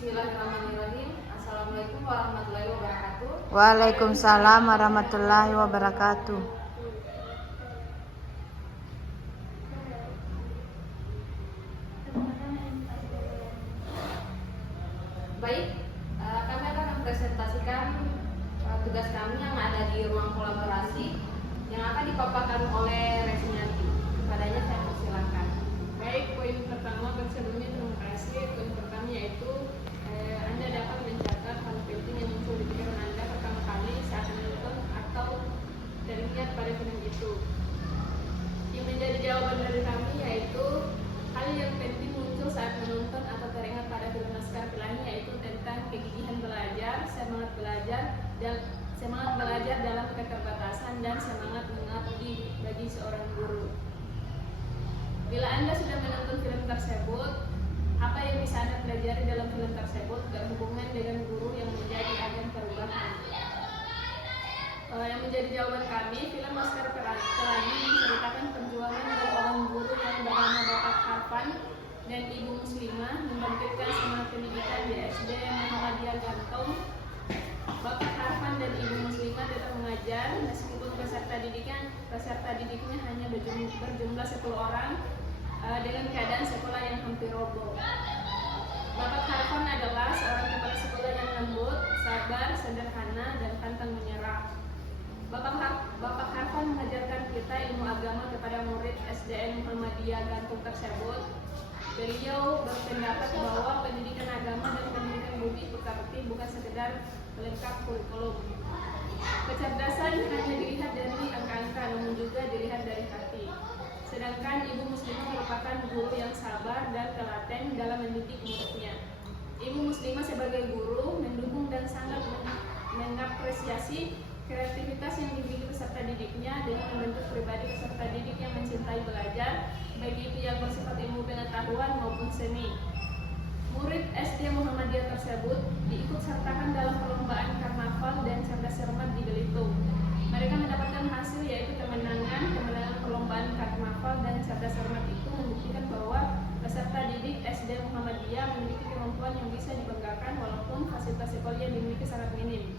Bismillahirrahmanirrahim. Assalamualaikum warahmatullahi wabarakatuh. Waalaikumsalam warahmatullahi wabarakatuh. Baik, kami akan mempresentasikan tugas kami yang ada di ruang kolaborasi yang akan dipaparkan oleh Resmiati. Kepadanya saya persilakan. Baik, poin pertama sebelumnya terima kasih. Poin pertama yaitu Anda dapat mencatat hal penting yang muncul di pikiran Anda pertama kali saat menonton atau teringat pada film itu. Yang menjadi jawaban dari kami yaitu hal yang penting muncul saat menonton atau teringat pada film Laskar Pelangi yaitu tentang kegigihan belajar, semangat belajar dalam keterbatasan dan semangat mengabdi bagi seorang guru. Bila Anda sudah menonton film tersebut, apa yang bisa Anda pelajari dalam film tersebut berhubungan dengan guru yang menjadi agen perubahan? Yang menjadi jawaban kami, film Laskar Pelangi menceritakan perjuangan seorang guru yang bernama Bapak Harpan dan Ibu Muslimah membangkitkan semangat pendidikan di SD Muhammadiyah Gantong. Bapak Harpan dan Ibu Muslimah tetap mengajar meskipun peserta didiknya hanya berjumlah 10 orang dengan keadaan sekolah yang hampir roboh. Bapak Harpan adalah seorang kepala sekolah yang lembut, sabar, sederhana, dan pantang menyerah. Bapak Harpan mengajarkan kita ilmu agama kepada murid SDN Muhammadiyah Gantung tersebut. Beliau berpendapat bahwa pendidikan agama dan pendidikan budi pekerti bukan sekedar pelengkap kurikulum. Kecerdasan hanya dilihat dari angka-angka, namun juga dilihat dari hati. Sedangkan Ibu Muslimah merupakan guru yang sabar dan telaten dalam mendidik muridnya. Ibu Muslimah sebagai guru mendukung dan sangat mengapresiasi kreativitas yang dimiliki peserta didiknya dengan membentuk pribadi peserta didik yang mencintai belajar, baik itu yang bersifat ilmu pengetahuan maupun seni. Murid SD Muhammadiyah tersebut diikut sertakan dalam perlombaan karnaval dan cerdas cermat di Belitung. Mereka mendapatkan hasil yaitu kemenangan perlombaan karnaval dan cerdas cermat itu membuktikan bahwa peserta didik SD Muhammadiyah memiliki kemampuan yang bisa dibanggakan walaupun fasilitas sekolah yang dimiliki sangat minim.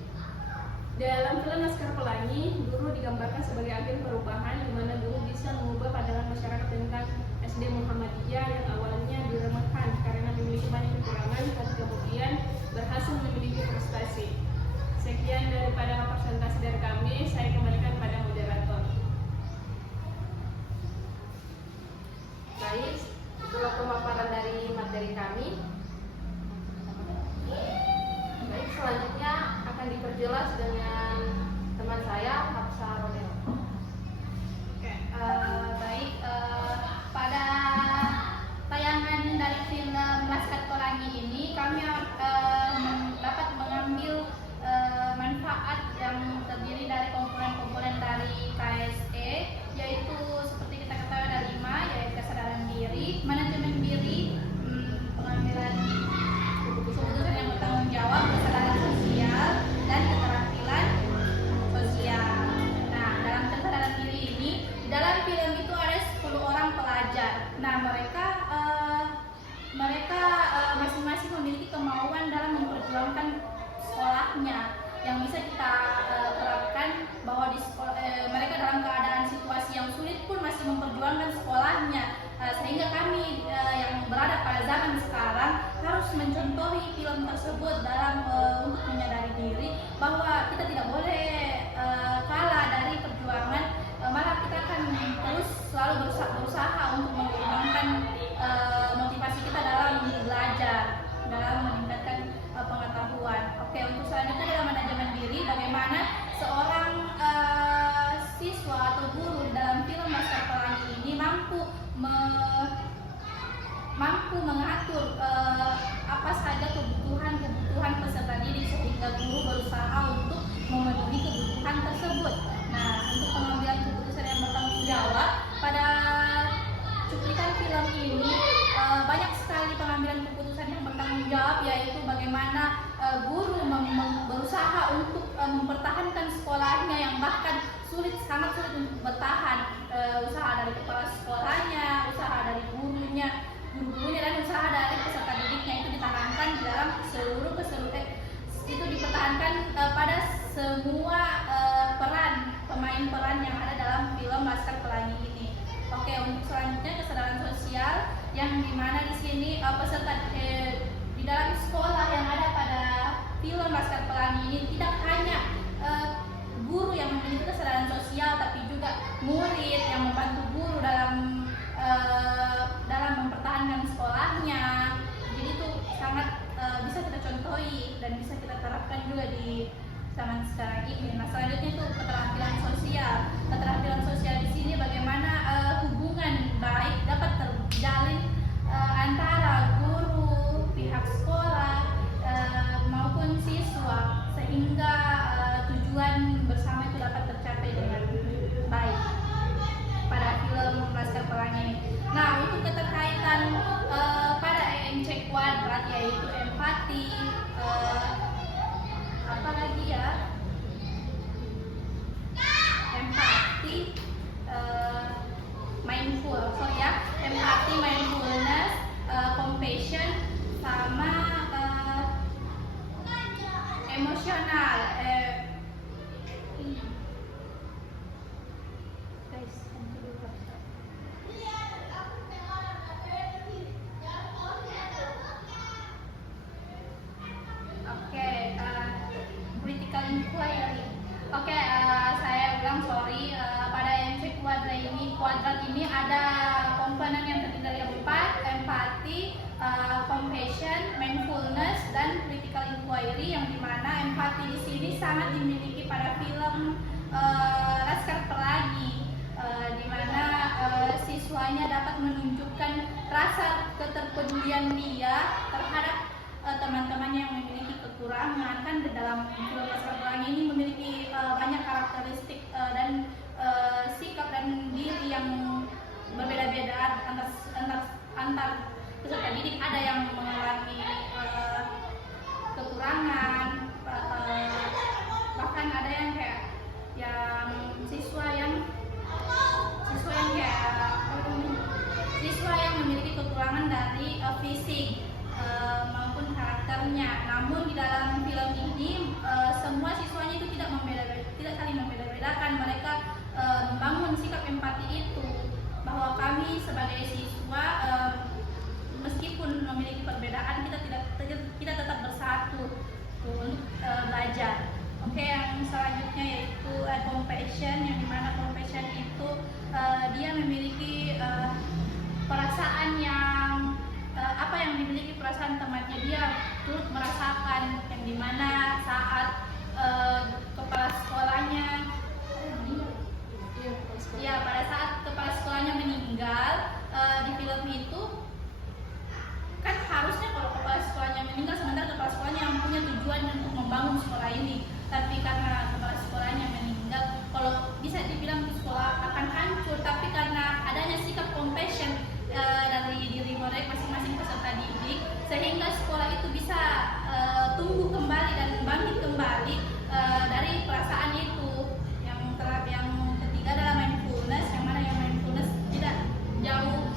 Dalam film Laskar Pelangi, guru digambarkan sebagai agen perubahan di mana guru bisa mengubah pandangan masyarakat tentang SD Muhammadiyah yang awalnya diremehkan karena memiliki banyak kekurangan tapi kemudian berhasil memiliki prestasi. Sekian daripada presentasi dari kami, saya kembalikan pada moderator. Baik, itulah pemaparan dari materi kami. Baik, selanjutnya akan diperjelas dengan teman saya, Hafsa Rodel. Pada tayangan dari film Laskar Pelangi ini kami dapat mengambil manfaat yang terdiri dari komponen-komponen dari KSE, yaitu seperti kita ketahui ada 5, yaitu kesadaran diri, manajemen diri, pengambilan keputusan yang bertanggung jawab, kesadaran sosial, dan keterampilan sosial. Nah, dalam kesadaran diri ini, di dalam film itu ada 10 orang pelajar. Nah, mereka masing-masing memiliki kemauan dalam memperjuangkan sekolahnya, yang bisa kita terapkan bahwa di sekolah, mereka dalam keadaan situasi yang sulit pun masih memperjuangkan sekolahnya, sehingga kami yang berada pada zaman sekarang harus mencontohi film tersebut dalam untuk menyadari diri bahwa kita tidak boleh kalah dari perjuangan, malah kita akan terus selalu berusaha untuk mengembangkan motivasi kita dalam belajar, dalam meningkatkan pengetahuan. Oke, untuk selanjutnya dalam manajemen diri, bagaimana seorang siswa atau guru dalam film Laskar Pelangi ini mampu mengatur apa saja kebutuhan peserta didik sehingga guru berusaha untuk memenuhi kebutuhan tersebut. Nah, untuk pengambilan keputusan yang bertanggung jawab pada cuplikan film ini banyak sekali pengambilan keputusan yang bertanggung jawab, yaitu bagaimana guru berusaha untuk mempertahankan sekolahnya yang bahkan sangat sulit untuk bertahan, usaha dari kepala sekolahnya, usaha dari gurunya dan usaha dari peserta didiknya itu ditanamkan di dalam seluruh itu dipertahankan pada semua pemain peran yang ada dalam film Laskar Pelangi ini. Oke, untuk selanjutnya kesadaran sosial yang dimana di sini peserta di dalam sekolah yang ada pada film Laskar Pelangi ini tidak hanya guru yang memiliki kesadaran sosial, tapi juga murid yang membantu guru dalam mempertahankan sekolahnya. Jadi itu sangat bisa kita contohi dan bisa kita terapkan juga di zaman sekarang ini. Nah, selanjutnya itu keterampilan sosial. Keterampilan sosial di sini bagaimana hubungan baik dapat terjalin antara guru, pihak sekolah maupun siswa, sehingga tujuan bersama itu dapat tercapai dengan baik pada film Laskar Pelangi ini. Nah, untuk keterkaitan pada EMC kuadrat, yaitu empati, apa lagi ya? Empati, empati, mindfulness, compassion, sama emosional. Critical inquiry. Saya ulang, sorry. Pada MC kuadrat ini ada komponen yang terdiri dari 4, empati, compassion, mindfulness, dan critical inquiry, yang dimana empati di sini sangat dimiliki pada film Laskar Pelangi, dimana siswanya dapat menunjukkan rasa keterpedulian dia terhadap teman-teman yang memiliki kekurangan. Kan di dalam film Laskar Pelangi ini memiliki banyak karakteristik dan sikap dan diri yang berbeda-beda antar peserta didik. Ada yang mengalami kekurangan, bahkan ada yang kayak siswa yang memiliki kekurangan dari fisik maupun karakternya. Namun di dalam film ini semua siswanya itu tidak saling membeda-bedakan. Mereka membangun sikap empati itu, bahwa kami sebagai siswa meskipun memiliki perbedaan, kita tetap bersatu untuk belajar. Oke, yang selanjutnya yaitu compassion, yang dimana compassion itu dia memiliki perasaan yang yang dimiliki perasaan temannya, dia turut merasakan, yang dimana saat kepala sekolahnya pada saat kepala sekolahnya meninggal di film itu, kan harusnya kalau kepala sekolahnya meninggal, sementara kepala sekolahnya yang punya tujuan untuk membangun sekolah ini, tapi karena kepala sekolahnya meninggal, kalau bisa dibilang sekolah akan hancur, tapi karena adanya sikap compassion dari diri mereka masing-masing peserta didik, sehingga sekolah itu bisa tumbuh kembali dan bangkit kembali dari perasaan itu. Yang ketiga adalah mindfulness, yang mana yang mindfulness tidak jauh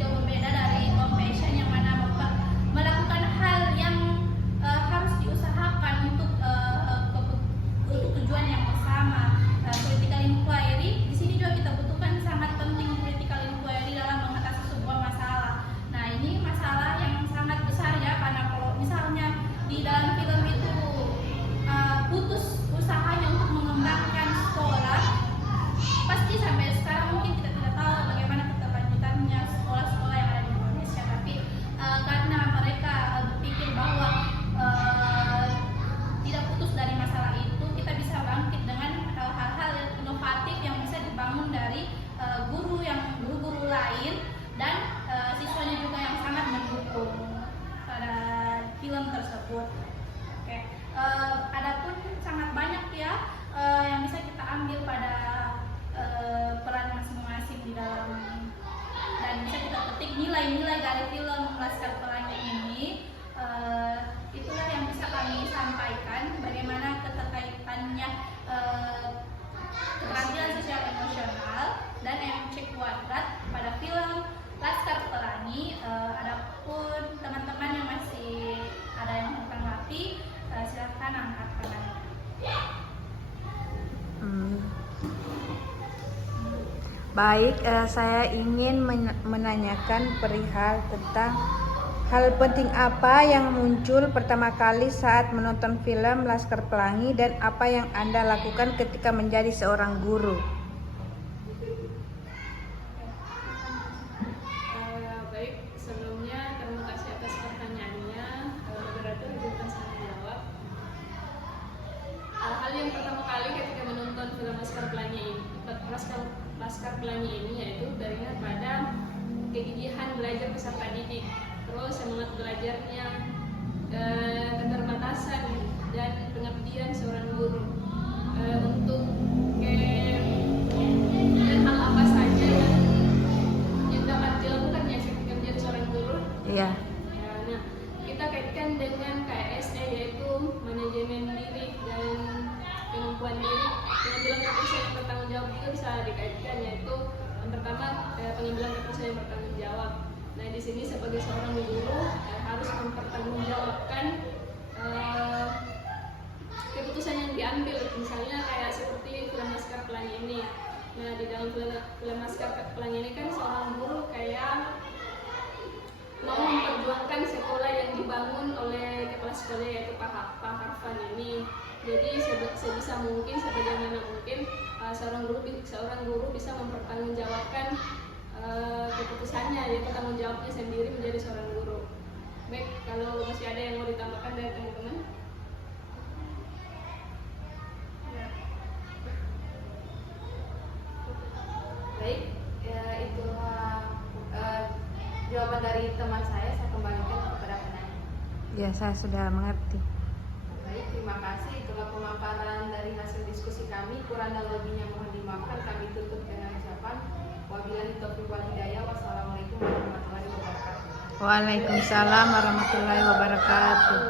berbeda dari compassion, yang mana melakukan hal yang harus diusahakan untuk tujuan yang bersama. Critical inquiry di sini juga kita butuhkan, sangat penting critical inquiry dalam mengatasi sebuah masalah. Nah, ini masalah yang sangat besar ya, karena kalau misalnya di dalam film itu putus usahanya untuk mengembangkan sekolah, pasti sampai sekarang mungkin kita tidak tahu bagaimana keberlanjutannya sekolah-sekolah yang ada di Indonesia. Tapi karena mereka berpikir bahwa tidak putus dari masalah itu, kita bisa bangkit dengan hal-hal inovatif yang bisa dibangun dari guru-guru lain dan siswanya juga yang sangat mendukung pada film tersebut. Oke. Adapun sangat banyak ya yang bisa kita ambil pada peran masing-masing di dalam, dan bisa kita petik nilai-nilai dari film Laskar Pelangi ini. Itulah yang bisa kami sampaikan, bagaimana keterkaitannya keterampilan sosial emosional dan MC kuadrat pada film Laskar Pelangi. Adapun teman-teman yang masih mengerti, silakan angkat tangan. Baik, saya ingin menanyakan perihal tentang hal penting apa yang muncul pertama kali saat menonton film Laskar Pelangi dan apa yang Anda lakukan ketika menjadi seorang guru. Baik, sebelumnya terima kasih atas pertanyaannya. Moderator izinkan saya menjawab. Hal yang pertama kali ketika menonton film Laskar Pelangi ini yaitu teringat pada kegigihan belajar peserta didik, terus semangat belajarnya, keterbatasan dan pengabdian seorang guru untuk dan hal apa saja yang dapat dilakukan ya ketika menjadi seorang guru. Iya. Nah, kita kaitkan dengan KSE yaitu manajemen diri dan kemampuan diri. Pengambilan keputusan yang bertanggung jawab juga bisa dikaitkan, yaitu yang pertama pengambilan keputusan yang bertanggung jawab. Nah, di sini sebagai seorang guru harus mempertanggungjawabkan keputusan yang diambil, misalnya kayak seperti film Laskar Pelangi ini. Nah, di dalam film Laskar Pelangi ini kan seorang guru kayak mau memperjuangkan sekolah yang dibangun oleh kepala sekolah yaitu Pak Harfan ini. Jadi sebisa mungkin, sebagaimana mungkin seorang guru bisa mempertanggungjawabkan keputusannya, yaitu tanggung jawabnya sendiri menjadi seorang guru. Baik, kalau masih ada yang mau ditambahkan dari teman-teman. Baik, itulah jawaban dari teman saya kembalikan kepada penanya. Ya, saya sudah mengerti. Baik, terima kasih. Itulah pemaparan dari hasil diskusi kami. Kurang dan lebihnya mohon dimaafkan. Kami tutup dengan ucapan wabillahi taufiq wal hidayah. Wassalamualaikum warahmatullahi wabarakatuh. Waalaikumsalam warahmatullahi wabarakatuh.